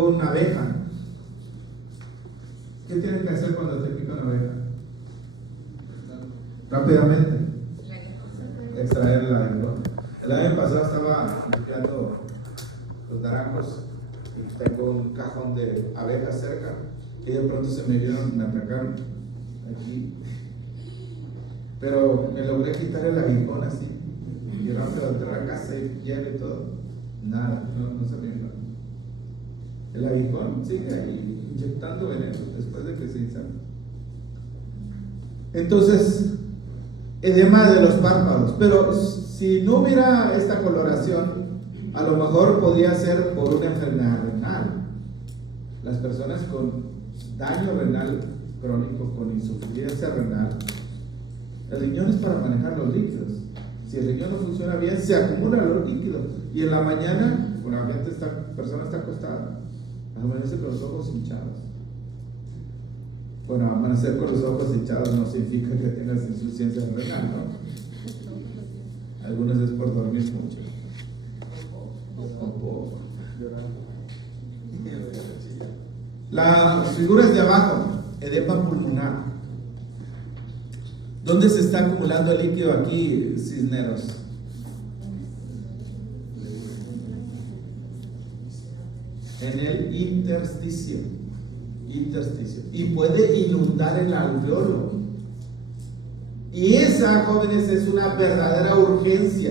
picó una abeja. ¿Qué tienes que hacer cuando te pica una abeja? Rápidamente extraer el aguijón. El año pasado estaba limpiando los naranjos y tengo un cajón de abejas cerca y de pronto se me vieron, me atacaron aquí, pero me logré quitar el aguijón así y rápido entré a la casa y lleno y todo, nada, no sabía nada. El aguijón sigue ahí inyectando veneno después de que se insala. Entonces, edema de los párpados, pero si no hubiera esta coloración, a lo mejor podría ser por una enfermedad renal. Las personas con daño renal crónico, con insuficiencia renal, el riñón es para manejar los líquidos. Si el riñón no funciona bien, se acumulan los líquidos y en la mañana, cuando la persona está acostada, amanece con los ojos hinchados. Bueno, amanecer con los ojos hinchados no significa que tengas insuficiencia renal, ¿no? Algunas es por dormir mucho. Las figuras de abajo, edema pulmonar. ¿Dónde se está acumulando el líquido aquí, Cisneros? En el intersticio. Y puede inundar el alveolo. Y esa, jóvenes, es una verdadera urgencia,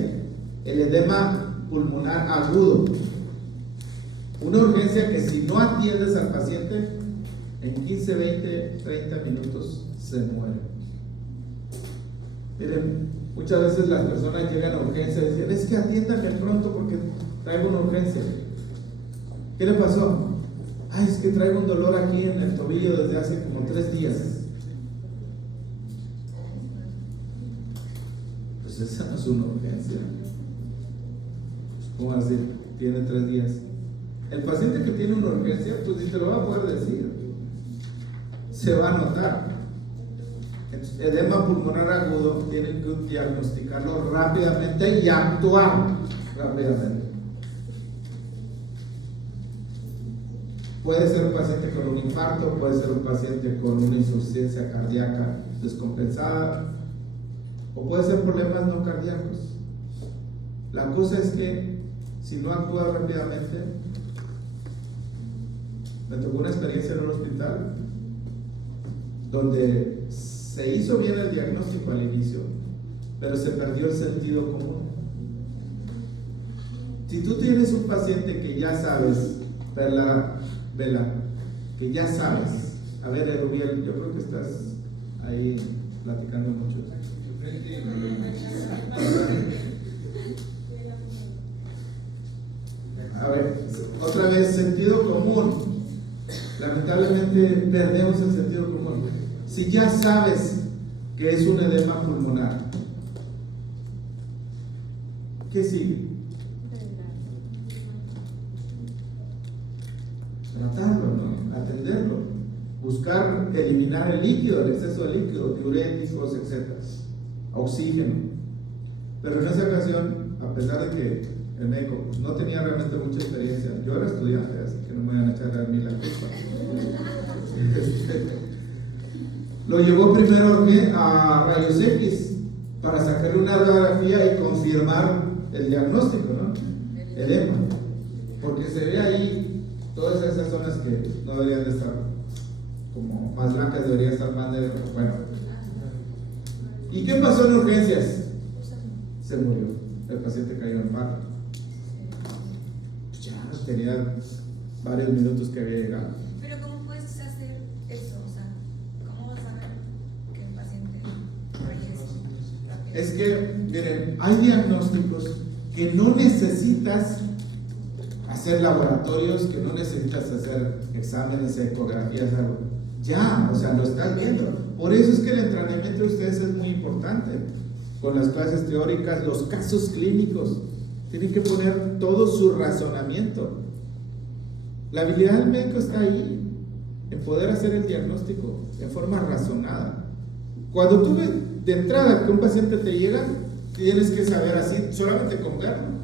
el edema pulmonar agudo. Una urgencia que si no atiendes al paciente, en 15, 20, 30 minutos se muere. Miren, muchas veces las personas llegan a urgencia y dicen, es que atiéndame pronto porque traigo una urgencia. ¿Qué le pasó? Ay, es que traigo un dolor aquí en el tobillo desde hace como 3 días. Pues esa no es una urgencia. ¿Cómo decir? Tiene 3 días. El paciente que tiene una urgencia, pues ni te lo va a poder decir. Se va a notar. Entonces, edema pulmonar agudo, tienen que diagnosticarlo rápidamente y actuar rápidamente. Puede ser un paciente con un infarto, puede ser un paciente con una insuficiencia cardíaca descompensada, o puede ser problemas no cardíacos. La cosa es que si no actúa rápidamente, me tocó una experiencia en un hospital donde se hizo bien el diagnóstico al inicio, pero se perdió el sentido común. Si tú tienes un paciente que ya sabes, Vela, que ya sabes, a ver, Erubiel, yo creo que estás ahí platicando mucho. A ver, otra vez, sentido común. Lamentablemente perdemos el sentido común. Si ya sabes que es un edema pulmonar, ¿qué sigue? Tratarlo, ¿no? Atenderlo, buscar eliminar el líquido, el exceso de líquido, diuréticos, etc. Oxígeno. Pero en esa ocasión, a pesar de que el médico pues, no tenía realmente mucha experiencia, yo era estudiante, así que no me van a echar a mí la culpa. Lo llevó primero a rayos X para sacarle una radiografía y confirmar el diagnóstico, ¿no? Edema, porque se ve ahí todas esas zonas que no deberían de estar como más blancas, deberían estar más negras. Bueno, ¿y qué pasó en urgencias? Se murió, el paciente cayó en paro. Ya tenía varios minutos que había llegado. Pero ¿cómo puedes hacer eso? O sea, ¿cómo vas a ver que el paciente fallece? Es que, miren, hay diagnósticos que no necesitas hacer laboratorios, que no necesitas hacer exámenes, ecografías, algo. Ya, o sea, lo estás viendo. Por eso es que el entrenamiento de ustedes es muy importante. Con las clases teóricas, los casos clínicos, tienen que poner todo su razonamiento. La habilidad del médico está ahí, en poder hacer el diagnóstico de forma razonada. Cuando tú ves de entrada que un paciente te llega, tienes que saber así, solamente con verlo,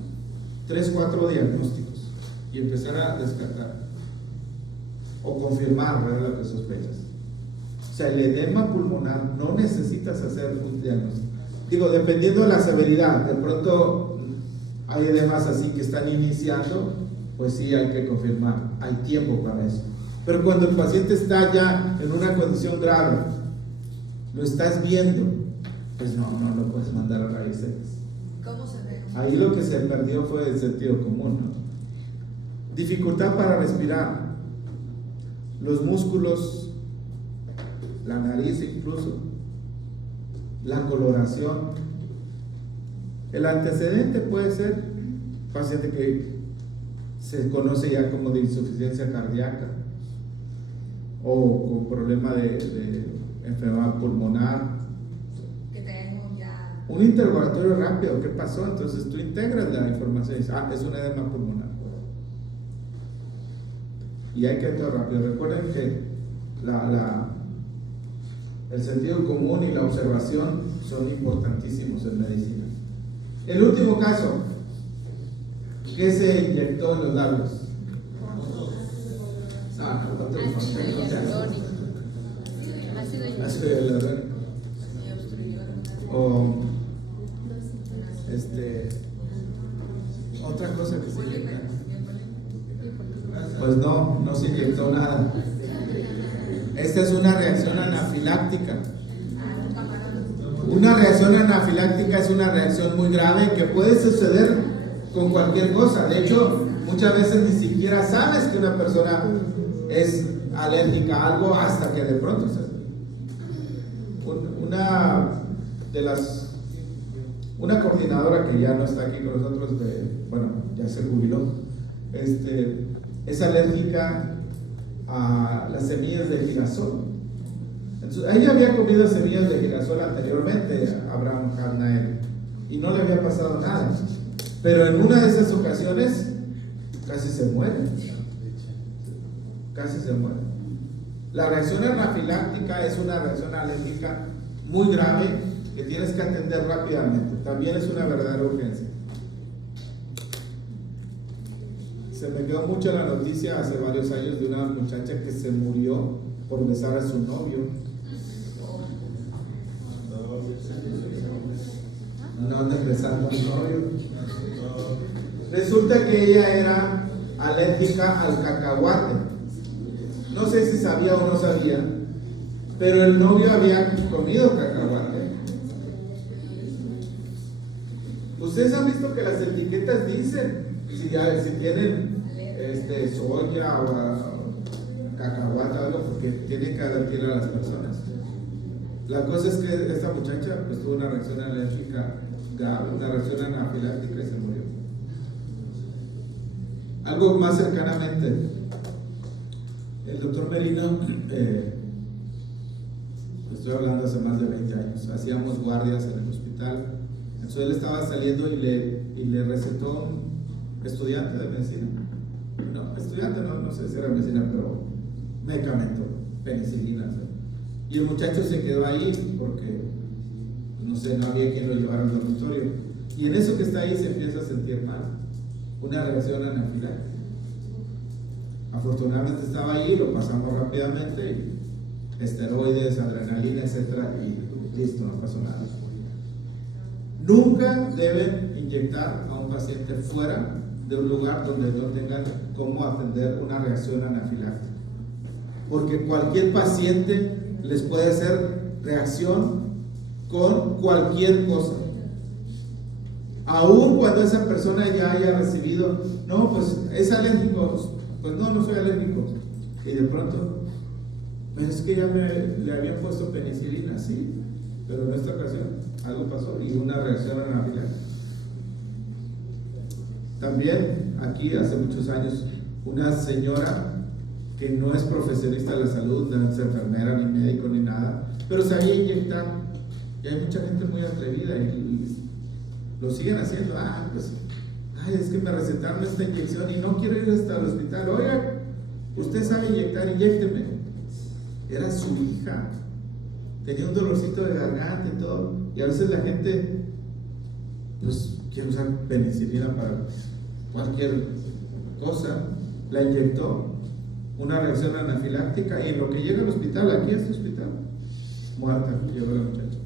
3, 4 diagnósticos y empezar a descartar. o confirmar, ¿verdad?, lo que sospechas. O sea, el edema pulmonar no necesitas hacer un diagnóstico. Digo, dependiendo de la severidad, de pronto hay edemas así que están iniciando, pues sí hay que confirmar, hay tiempo para eso. Pero cuando el paciente está ya en una condición grave, lo estás viendo, pues no lo puedes mandar a rayos X. ¿Cómo se ve? Ahí lo que se perdió fue el sentido común, ¿no? Dificultad para respirar, los músculos, la nariz incluso, la coloración. El antecedente puede ser paciente que se conoce ya como de insuficiencia cardíaca o con problema de enfermedad pulmonar. Que tengo ya. Un interrogatorio rápido, ¿qué pasó? Entonces tú integras la información y dices, es un edema pulmonar. Y hay que actuar rápido. Recuerden que el sentido común y la observación son importantísimos en medicina. El último caso, ¿qué se inyectó en los labios? Ácido hialurónico. O otra cosa que se inyecta. Pues no se inyectó nada. Esta es una reacción anafiláctica. Una reacción anafiláctica es una reacción muy grave que puede suceder con cualquier cosa. De hecho, muchas veces ni siquiera sabes que una persona es alérgica a algo hasta que de pronto una coordinadora que ya no está aquí con nosotros, ya se jubiló, es alérgica a las semillas de girasol. Entonces, ella había comido semillas de girasol anteriormente, Abraham Harnael, y no le había pasado nada. Pero en una de esas ocasiones casi se muere. La reacción anafiláctica es una reacción alérgica muy grave que tienes que atender rápidamente. También es una verdadera urgencia. Se me quedó mucho la noticia hace varios años de una muchacha que se murió por besar a su novio. No andes besando a su novio. Resulta que ella era alérgica al cacahuate. No sé si sabía o no sabía, pero el novio había comido cacahuate. Ustedes han visto que las etiquetas dicen si tienen soya o cacahuate o algo, porque tienen que advertir a las personas. La cosa es que esta muchacha pues tuvo una reacción alérgica grave, una reacción anafiláctica y se murió. Algo más cercanamente, el doctor Merino, estoy hablando hace más de 20 años, hacíamos guardias en el hospital. Entonces él estaba saliendo y le recetó un estudiante de medicina. No sé si era medicina, pero medicamento, penicilina. Y el muchacho se quedó ahí porque, no había quien lo llevara al dormitorio. Y en eso que está ahí se empieza a sentir mal, una reacción anafiláctica. Afortunadamente estaba ahí, lo pasamos rápidamente, esteroides, adrenalina, etcétera, y listo, no pasó nada. Nunca deben inyectar a un paciente fuera de un lugar donde no tengan cómo atender una reacción anafiláctica, porque cualquier paciente les puede hacer reacción con cualquier cosa, aun cuando esa persona ya haya recibido, pues es alérgico, pues no soy alérgico, y de pronto, pero es que ya le habían puesto penicilina, sí, pero en esta ocasión algo pasó y una reacción anafiláctica. También aquí hace muchos años una señora que no es profesionista de la salud, no es enfermera ni médico ni nada, pero sabía inyectar, y hay mucha gente muy atrevida y lo siguen haciendo. Es que me recetaron esta inyección y no quiero ir hasta el hospital. Oiga, usted sabe inyectar, inyécteme. Era su hija, tenía un dolorcito de garganta y todo, y a veces la gente pues quiere usar penicilina para cualquier cosa, la inyectó una reacción anafiláctica y en lo que llega al hospital, aquí a este hospital, muerta, llegó la muchacha.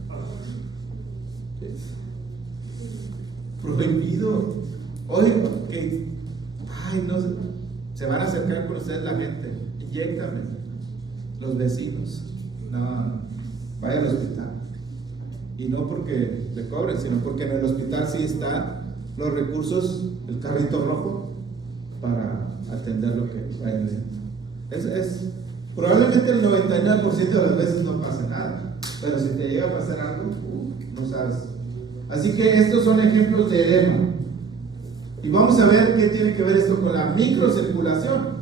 Prohibido. Oye, que, ay, no, se van a acercar con ustedes la gente, inyéctame, los vecinos, no, vaya al hospital. Y no porque le cobren, sino porque en el hospital sí están los recursos, el carrito rojo, para atender lo que vayan dentro. Probablemente el 99% de las veces no pasa nada, pero si te llega a pasar algo, no sabes. Así que estos son ejemplos de edema. Y vamos a ver qué tiene que ver esto con la microcirculación.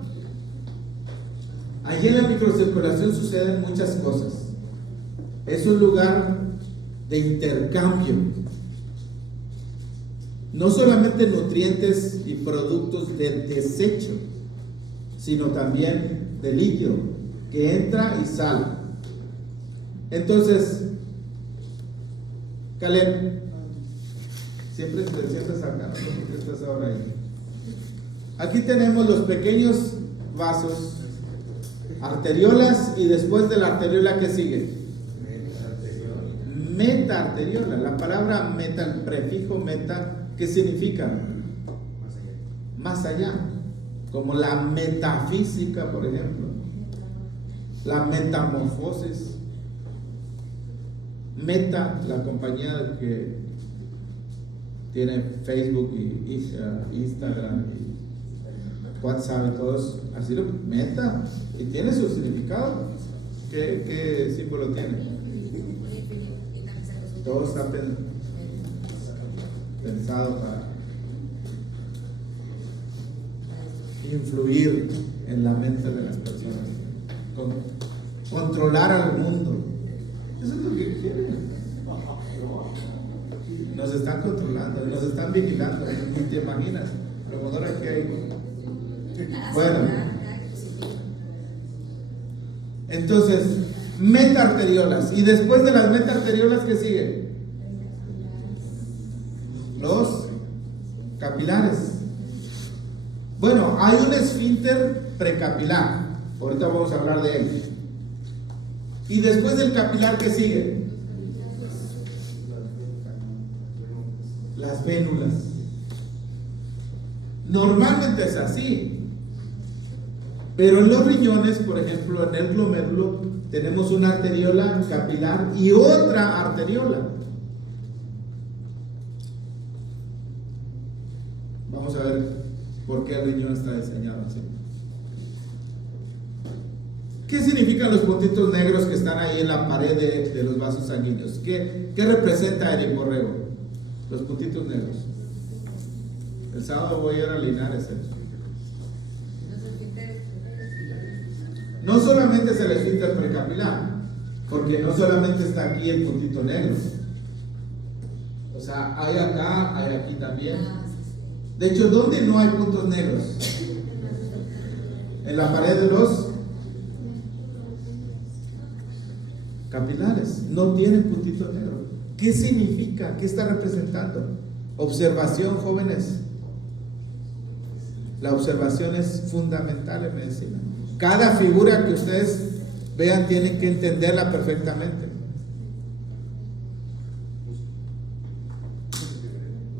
Allí en la microcirculación suceden muchas cosas. Es un lugar de intercambio. No solamente nutrientes y productos de desecho, sino también de líquido que entra y sale. Entonces, Caleb, siempre te sientas acá, no sé por qué estás ahora ahí. Aquí tenemos los pequeños vasos, arteriolas, y después de la arteriola, ¿qué sigue? Metaarteriola. La palabra meta, el prefijo meta, ¿qué significa? Más allá. Como la metafísica, por ejemplo, la metamorfosis. Meta, la compañía que tiene Facebook y Instagram y WhatsApp y todos, así lo Meta, y tiene su significado. ¿Qué símbolo tiene? Todo está pensado para influir en la mente de las personas, controlar al mundo. Eso es lo que quieren. Nos están controlando, nos están vigilando, ni te imaginas. Lo mejor es que hay. Bueno, entonces, metaarteriolas. Y después de las metaarteriolas, ¿qué sigue? Los capilares. Bueno, hay un esfínter precapilar. Ahorita vamos a hablar de él. Y después del capilar, ¿qué sigue? Las vénulas. Normalmente es así. Pero en los riñones, por ejemplo, en el glomérulo, tenemos una arteriola capilar y otra arteriola. Vamos a ver por qué el riñón está diseñado así. ¿Qué significan los puntitos negros que están ahí en la pared de los vasos sanguíneos? ¿Qué representa Eric Borrego? Los puntitos negros. El sábado voy a ir a Linares. No solamente es el esfínter precapilar, porque no solamente está aquí el puntito negro. O sea, hay acá, hay aquí también. De hecho, ¿dónde no hay puntos negros? En la pared de los capilares. No tienen puntito negro. ¿Qué significa? ¿Qué está representando? Observación, jóvenes. La observación es fundamental en medicina. Cada figura que ustedes vean tienen que entenderla perfectamente.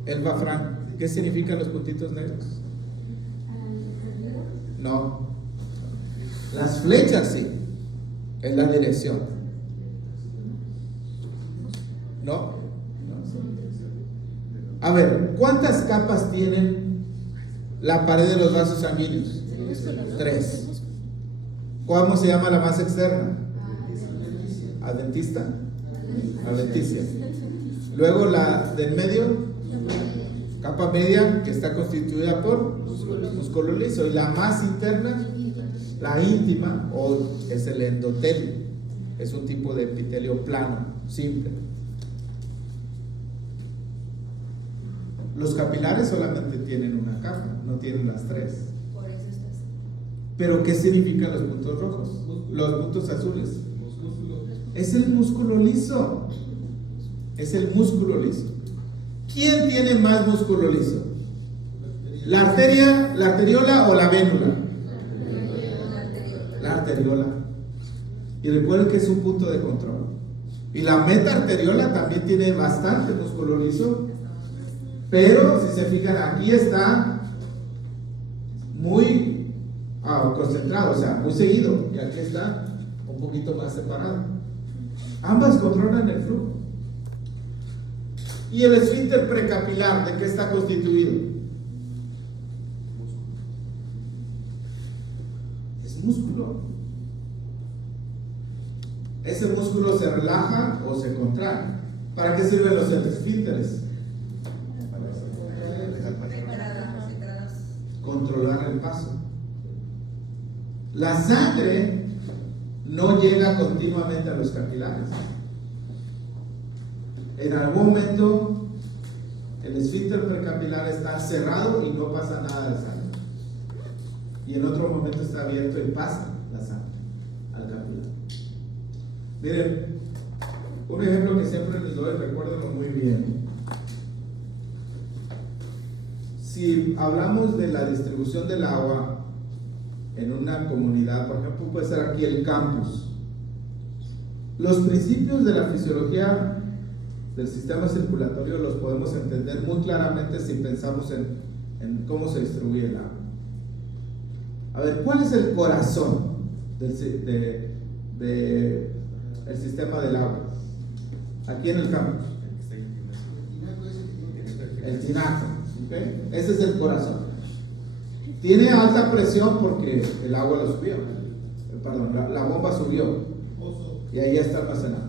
Elba Frank, ¿qué significan los puntitos negros? No. Las flechas sí, es la dirección. ¿No? A ver, ¿cuántas capas tienen la pared de los vasos sanguíneos? 3. ¿Cómo se llama la más externa? Adventista. Adventicia. Luego la del medio, capa media, que está constituida por músculo liso. Y la más interna, la íntima, o es el endotelio. Es un tipo de epitelio plano, simple. Los capilares solamente tienen una capa, no tienen las 3. Pero ¿qué significan los puntos rojos? Los puntos azules. Es el músculo liso. Es el músculo liso. ¿Quién tiene más músculo liso? ¿La arteria, la arteriola o la vénula? la arteriola. Y recuerden que es un punto de control. Y la meta-arteriola también tiene bastante músculo liso. Pero si se fijan, aquí está muy concentrado, o sea, muy seguido. Y aquí está un poquito más separado. Ambas controlan el flujo. ¿Y el esfínter precapilar de qué está constituido? Es músculo. Ese músculo se relaja o se contrae. ¿Para qué sirven los esfínteres? Controlar el paso. La sangre no llega continuamente a los capilares. En algún momento el esfínter precapilar está cerrado y no pasa nada de sangre. Y en otro momento está abierto y pasa la sangre al capilar. Miren, un ejemplo que siempre les doy, recuérdenlo muy bien. Si hablamos de la distribución del agua en una comunidad, por ejemplo, puede ser aquí el campus. Los principios de la fisiología del sistema circulatorio los podemos entender muy claramente si pensamos en cómo se distribuye el agua. A ver, ¿cuál es el corazón del sistema del agua? Aquí en el campus. El tinaco. ¿Okay? Ese es el corazón. Tiene alta presión porque el agua lo subió. Perdón, la bomba subió. Y ahí está almacenado.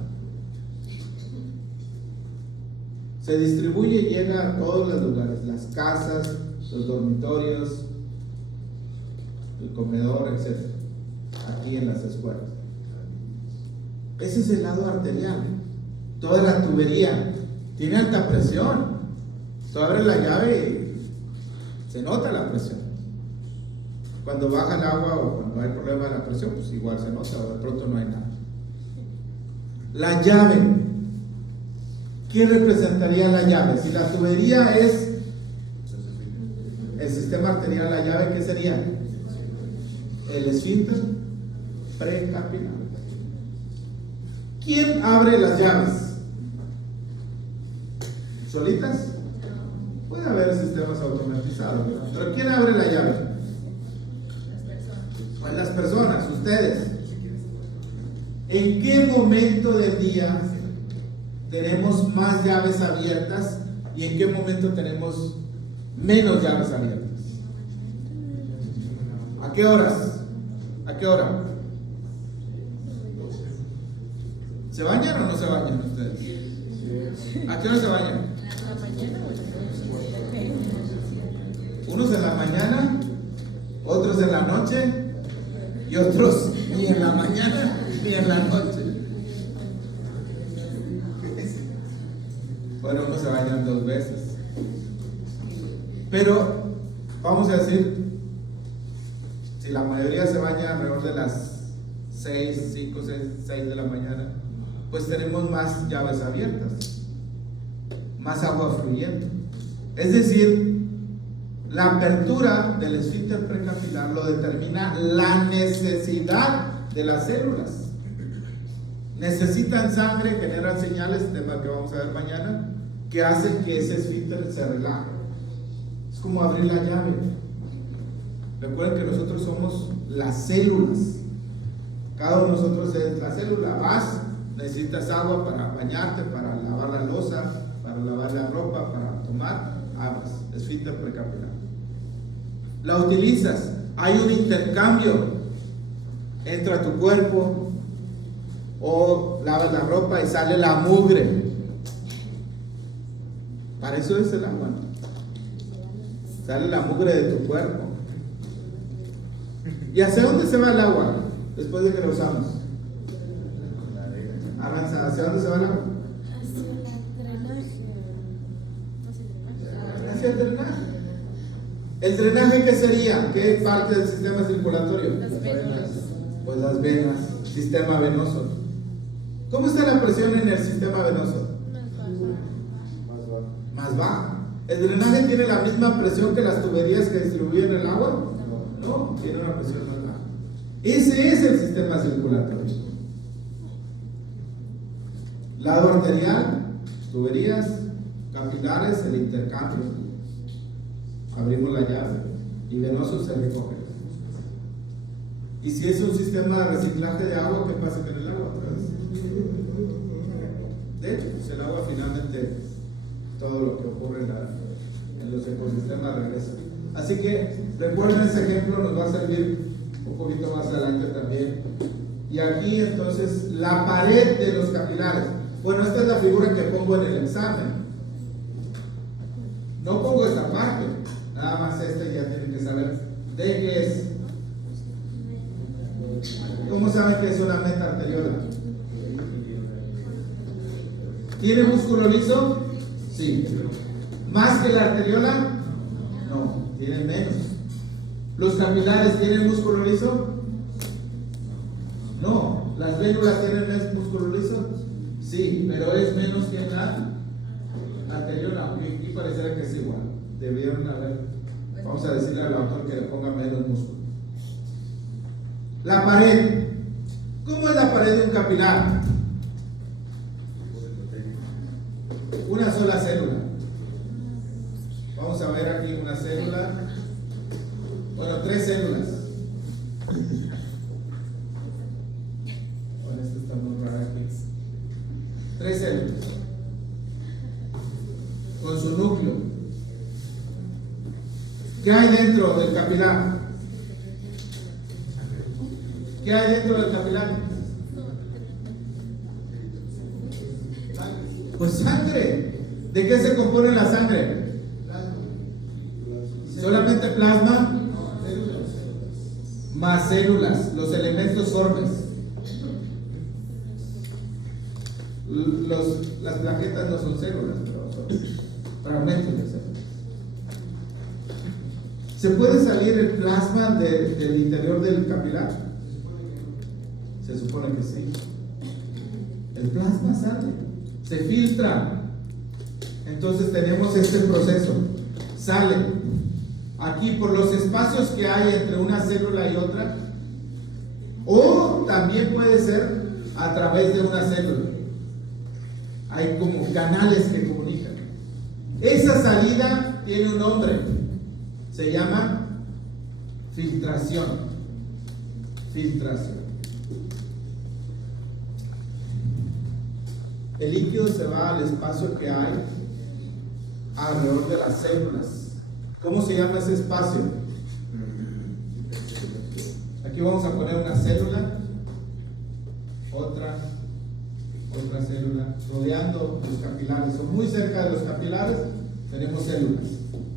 Se distribuye y llega a todos los lugares, las casas, los dormitorios, el comedor, etc. Aquí en las escuelas. Ese es el lado arterial. Toda la tubería tiene alta presión. Tú abres la llave y se nota la presión. Cuando baja el agua o cuando hay problema de la presión, pues igual se nota, o de pronto no hay nada. La llave. ¿Qué representaría la llave? Si la tubería es el sistema arterial, la llave, ¿qué sería? El esfínter precapilar. ¿Quién abre las llaves? ¿Solitas? Puede haber sistemas automatizados, pero ¿quién abre la llave? Pues las personas, ustedes. ¿En qué momento del día tenemos más llaves abiertas y en qué momento tenemos menos llaves abiertas? ¿A qué horas? ¿A qué hora? ¿Se bañan o no se bañan ustedes? ¿A qué hora se bañan? Unos en la mañana, otros en la noche y otros ni en la mañana ni en la noche. Bueno, unos se bañan 2 veces. Pero vamos a decir, si la mayoría se baña alrededor de las 6 de la mañana, pues tenemos más llaves abiertas, más agua fluyendo. Es decir, la apertura del esfínter precapilar lo determina la necesidad de las células. Necesitan sangre, generan señales, tema que vamos a ver mañana, que hacen que ese esfínter se relaje. Es como abrir la llave. Recuerden que nosotros somos las células. Cada uno de nosotros es la célula. Vas, necesitas agua para bañarte, para lavar la loza, para lavar la ropa, para tomar, abres, esfínter precapilar. La utilizas, hay un intercambio, entra a tu cuerpo o lavas la ropa y sale la mugre. Para eso es el agua, ¿no? Sale la mugre de tu cuerpo. ¿Y hacia dónde se va el agua después de que lo usamos? Avanza, ¿hacia dónde se va el agua? Hacia el drenaje. ¿El drenaje qué sería? ¿Qué parte del sistema circulatorio? Las venas. Pues las venas, sistema venoso. ¿Cómo está la presión en el sistema venoso? Más baja. ¿El drenaje tiene la misma presión que las tuberías que distribuyen el agua? No, tiene una presión más baja. Ese es el sistema circulatorio. Lado arterial, tuberías, capilares, el intercambio. Abrimos la llave y venoso se recoge. Y si es un sistema de reciclaje de agua, ¿qué pasa con el agua otra vez? De hecho, pues el agua finalmente, todo lo que ocurre en los ecosistemas regresa. Así que recuerden ese ejemplo, nos va a servir un poquito más adelante también. Y aquí entonces la pared de los capilares. Bueno, esta es la figura que pongo en el examen. No pongo esta parte, nada más esta y ya tienen que saber de qué es. ¿Cómo saben que es una meta-arteriola? ¿Tiene músculo liso? Sí. ¿Más que la arteriola? No, tiene menos. ¿Los capilares tienen músculo liso? No. ¿Las vénulas tienen músculo liso? Sí, pero es menos que en la arteriola. Aquí pareciera que es igual. Debieron haber. Vamos a decirle al autor que le ponga menos músculo. La pared. ¿Cómo es la pared de un capilar? Una sola célula. Vamos a ver aquí una célula. Bueno, 3 células. Bueno, esto está muy raro aquí. 3 células. Con su núcleo. ¿Qué hay dentro del capilar? ¿Qué hay dentro del capilar? Pues sangre. ¿De qué se compone la sangre? ¿Solamente plasma? Más células, los elementos formes. Las plaquetas no son células, pero son fragmentos de células. ¿Se puede salir el plasma del interior del capilar? Se supone que sí. El plasma sale, se filtra. Entonces tenemos este proceso. Sale aquí por los espacios que hay entre una célula y otra, o también puede ser a través de una célula. Hay como canales que comunican. Esa salida tiene un nombre, se llama filtración. Filtración. El líquido se va al espacio que hay alrededor de las células. ¿Cómo se llama ese espacio? Aquí vamos a poner una célula, otra célula, rodeando los capilares, o muy cerca de los capilares tenemos células.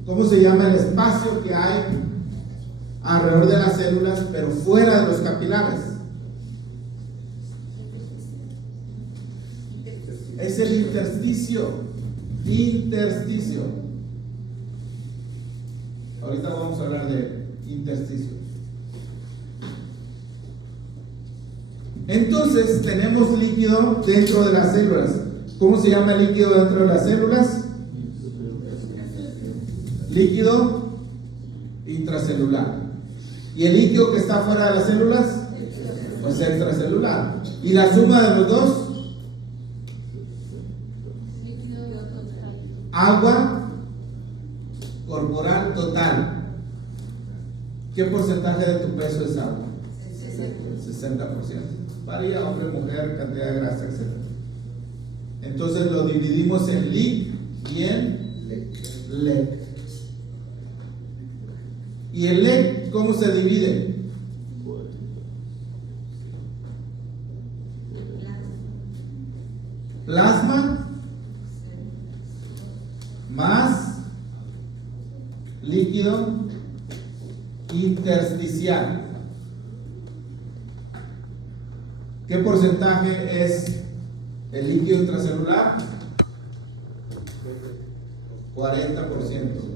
¿Cómo se llama el espacio que hay alrededor de las células, pero fuera de los capilares? Es el intersticio. Intersticio. Ahorita vamos a hablar de intersticio. Entonces tenemos líquido dentro de las células. ¿Cómo se llama el líquido dentro de las células? Líquido intracelular. ¿Y el líquido que está fuera de las células? Pues extracelular. ¿Y la suma de los dos? Agua corporal total. ¿Qué porcentaje de tu peso es agua? 60%. Varía hombre, mujer, cantidad de grasa, etc. Entonces lo dividimos en LIC y en LEC. ¿Y el LEC cómo se divide? Plasma más líquido intersticial. ¿Qué porcentaje es el líquido intracelular? 40%.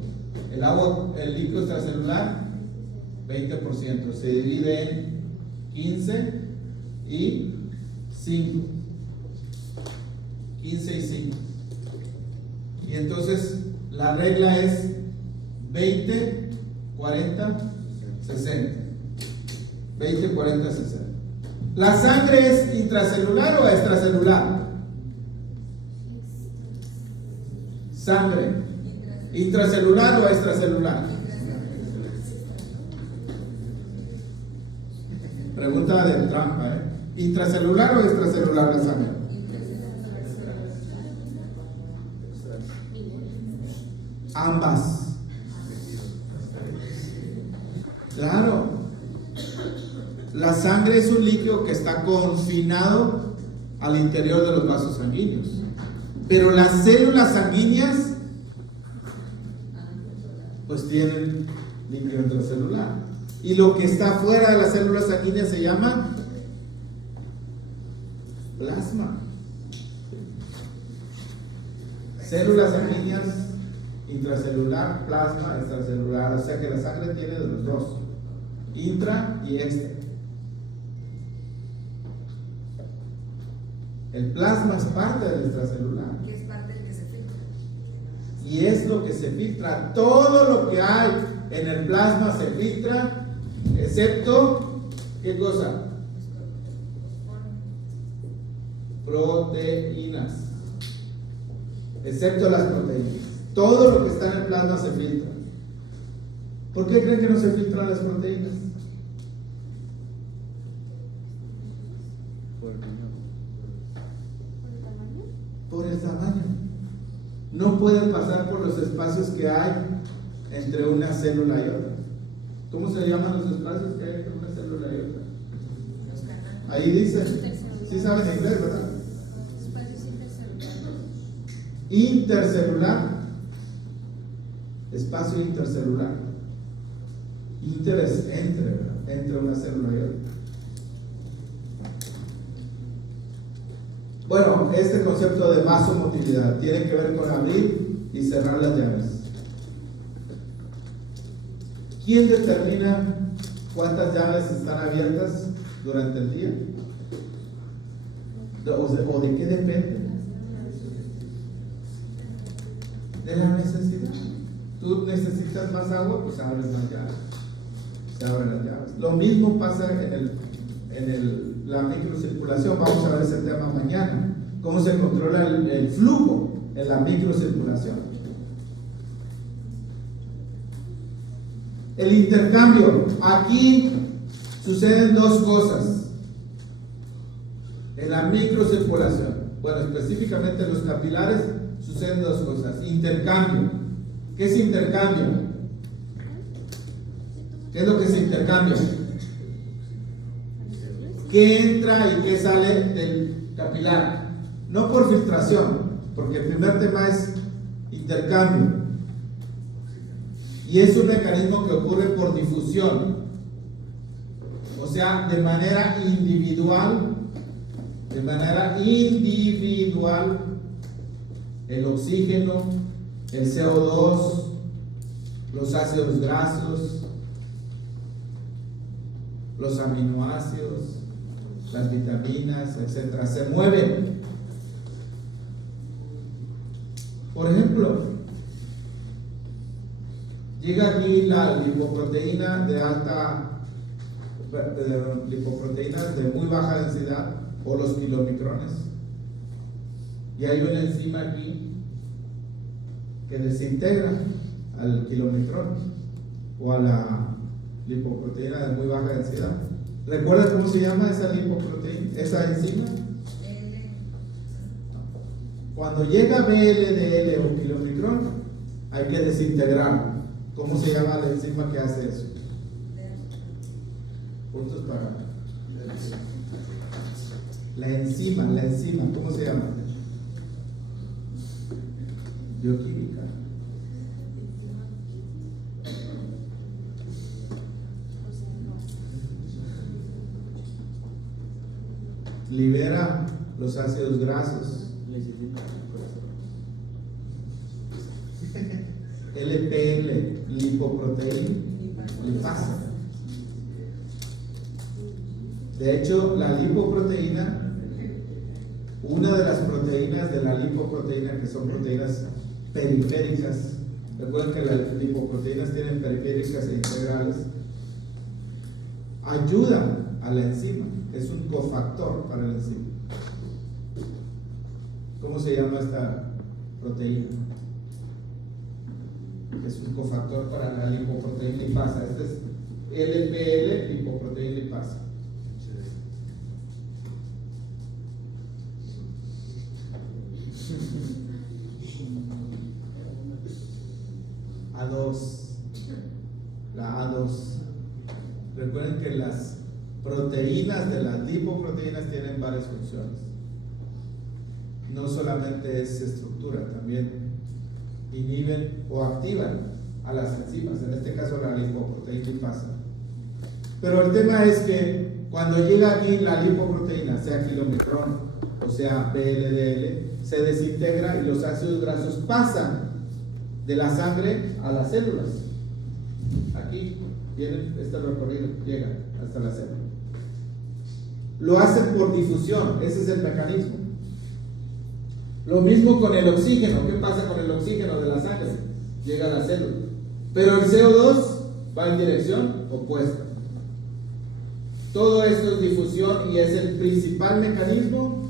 El líquido extracelular, 20%. Se divide en 15 y 5. 15 y 5. Y entonces la regla es 20, 40, 60. 20, 40, 60. ¿La sangre es intracelular o extracelular? Sangre. ¿Intracelular o extracelular? Pregunta de trampa, ¿eh? ¿Intracelular o extracelular la sangre? Ambas. Claro. La sangre es un líquido que está confinado al interior de los vasos sanguíneos. Pero las células sanguíneas pues tienen líquido intracelular. Y lo que está fuera de las células sanguíneas se llama plasma. Células sanguíneas, intracelular, plasma, extracelular. O sea que la sangre tiene de los dos, intra y extra. El plasma es parte del extracelular. Que es parte del que se filtra. Y es lo que se filtra. Todo lo que hay en el plasma se filtra, excepto, ¿qué cosa? Proteínas. Excepto las proteínas. Todo lo que está en el plasma se filtra. ¿Por qué creen que no se filtran las proteínas? Por el tamaño. No pueden pasar por los espacios que hay entre una célula y otra. ¿Cómo se llaman los espacios que hay entre una célula y otra? Los canales. Ahí dice. Sí saben inglés, ¿verdad? Espacios intercelulares. Intercelular. Espacio intercelular. Inter es entre, ¿verdad? Entre una célula y otra. Bueno, este concepto de vasomotilidad tiene que ver con abrir y cerrar las llaves. ¿Quién determina cuántas llaves están abiertas durante el día? ¿O de qué depende? De la necesidad. Tú necesitas más agua, pues abres más llaves. Se abren las llaves. Lo mismo pasa en la microcirculación. Vamos a ver ese tema mañana. Cómo se controla el flujo en la microcirculación. El intercambio. Aquí suceden dos cosas en la microcirculación. Bueno, específicamente en los capilares suceden dos cosas. Intercambio. ¿Qué es intercambio? ¿Qué es lo que se intercambia? ¿Qué entra y qué sale del capilar? No por filtración, porque el primer tema es intercambio. Y es un mecanismo que ocurre por difusión. O sea, de manera individual, el oxígeno, el CO2, los ácidos grasos, los aminoácidos, las vitaminas, etcétera, se mueven. Por ejemplo, llega aquí la lipoproteína lipoproteínas de muy baja densidad, o los kilomicrones, y hay una enzima aquí que desintegra al kilomicrón o a la lipoproteína de muy baja densidad. ¿Recuerdas cómo se llama esa lipoproteína, esa enzima? Cuando llega VLDL o kilomicrón, hay que desintegrarlo. ¿Cómo se llama la enzima que hace eso? Puntos para la enzima, ¿cómo se llama? Bioquímica. Libera los ácidos grasos. LPL, lipoproteína, lipasa. De hecho, la lipoproteína, una de las proteínas de la lipoproteína, que son proteínas periféricas, recuerden que las lipoproteínas tienen periféricas e integrales. ayudan a la enzima, es un cofactor para la enzima. ¿Cómo se llama esta proteína? Es un cofactor para la lipoproteína lipasa. Este es LPL, lipoproteína lipasa. A2, la A2. Recuerden que las proteínas de las lipoproteínas tienen varias funciones. No solamente es estructura, también inhiben o activan a las enzimas, en este caso la lipoproteína lipasa. Pero el tema es que cuando llega aquí la lipoproteína, sea kilometrón o sea VLDL, se desintegra y los ácidos grasos pasan de la sangre a las células. Aquí viene este recorrido, llega hasta la célula. Lo hacen por difusión, ese es el mecanismo. Lo mismo con el oxígeno. ¿Qué pasa con el oxígeno de la sangre? Llega a la célula. Pero el CO2 va en dirección opuesta. Todo esto es difusión y es el principal mecanismo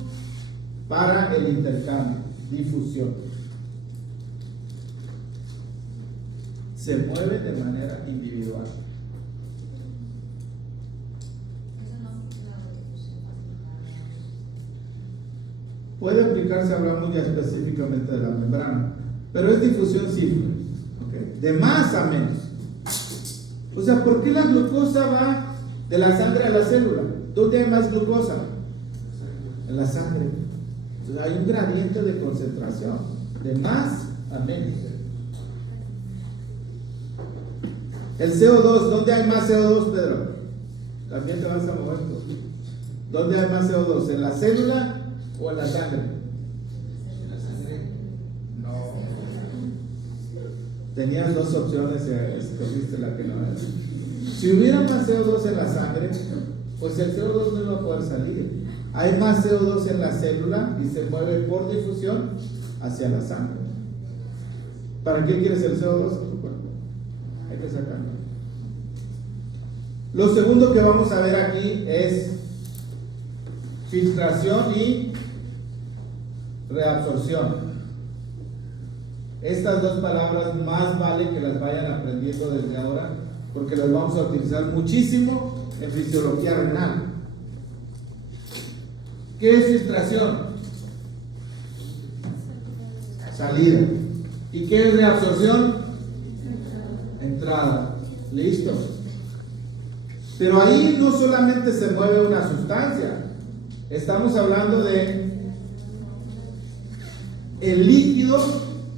para el intercambio, difusión. Se mueve de manera individual. Puede aplicarse, hablamos ya específicamente de la membrana, pero es difusión simple, ¿okay? De más a menos. O sea, ¿por qué la glucosa va de la sangre a la célula? ¿Dónde hay más glucosa? En la sangre. Entonces hay un gradiente de concentración, de más a menos. El CO2, ¿dónde hay más CO2, Pedro? También te vas a mover. ¿Dónde hay más CO2? ¿En la célula o en la sangre? En la sangre. No. Tenías dos opciones y escogiste la que no era. Si hubiera más CO2 en la sangre, pues el CO2 no iba a poder salir. Hay más CO2 en la célula y se mueve por difusión hacia la sangre. ¿Para qué quieres el CO2 en tu cuerpo? Hay que sacarlo. Lo segundo que vamos a ver aquí es filtración y reabsorción. Estas dos palabras más vale que las vayan aprendiendo desde ahora, porque las vamos a utilizar muchísimo en fisiología renal. ¿Qué es filtración? Salida. ¿Y qué es reabsorción? Entrada. ¿Listo? Pero ahí no solamente se mueve una sustancia, estamos hablando de el líquido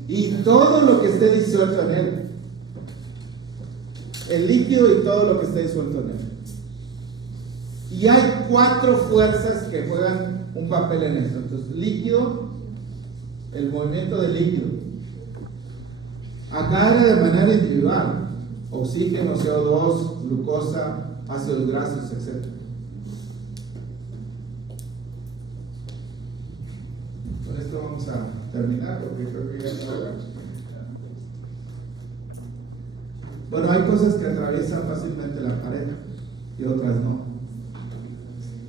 y todo lo que esté disuelto en él. El líquido y todo lo que esté disuelto en él. Y hay 4 fuerzas que juegan un papel en esto. Entonces, líquido, el movimiento del líquido. Acá era de manera individual: oxígeno, CO2, glucosa, ácidos grasos, etc. Con esto vamos a terminar porque creo que ya está. Bueno, hay cosas que atraviesan fácilmente la pared y otras no.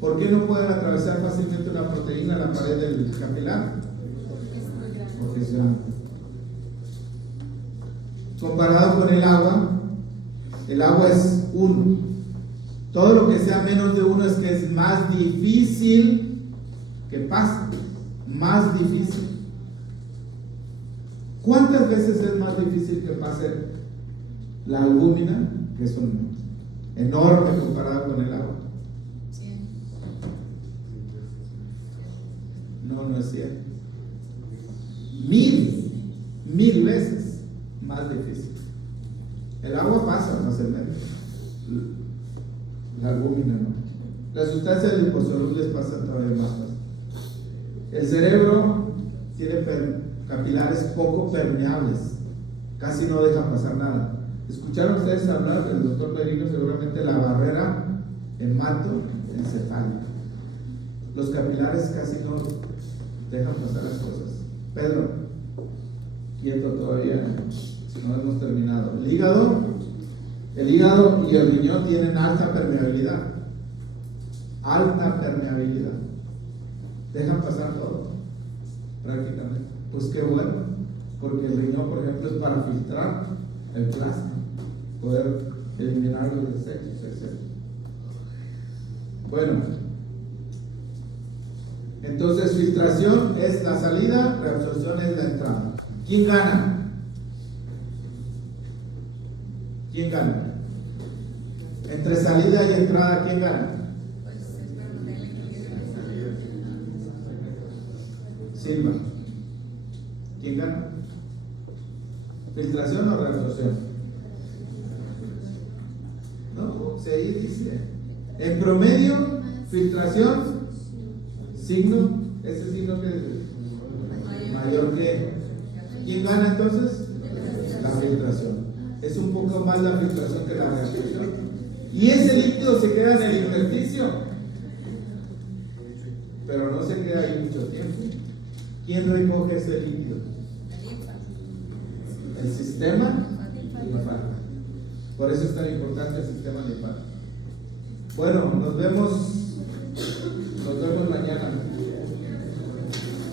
¿Por qué no pueden atravesar fácilmente una proteína la pared del capilar? Porque es grande. Comparado con el agua es 1. Todo lo que sea menos de 1 es que es más difícil que pase. Más difícil. ¿Cuántas veces es más difícil que pase la albúmina, que es un enorme comparado con el agua? 100. No es 100. 1000 veces más difícil. El agua pasa fácilmente, la albúmina no. Las sustancias liposolubles pasan todavía más fácil. El cerebro tiene capilares poco permeables, casi no deja pasar nada. ¿Escucharon ustedes hablar del doctor Merino? Seguramente la barrera hematoencefálica. Los capilares casi no dejan pasar las cosas. Pedro, quieto todavía, si no hemos terminado. El hígado El hígado y el riñón tienen alta permeabilidad. Alta permeabilidad. Dejan pasar todo, prácticamente. Pues qué bueno, porque el riñón, por ejemplo, es para filtrar el plasma, poder eliminar los desechos, etc. Bueno, entonces filtración es la salida, reabsorción es la entrada. ¿Quién gana? ¿Quién gana? Entre salida y entrada, ¿quién gana? Silva. ¿Quién gana? ¿Filtración o reabsorción? No, se dice. En promedio, filtración, signo, ese signo que es mayor que. ¿Quién gana entonces? La filtración. Es un poco más la filtración que la reabsorción. Y ese líquido se queda en el intersticio, pero no se queda ahí mucho tiempo. ¿Quién recoge ese líquido? El sistema linfático. Por eso es tan importante el sistema linfático. Bueno, nos vemos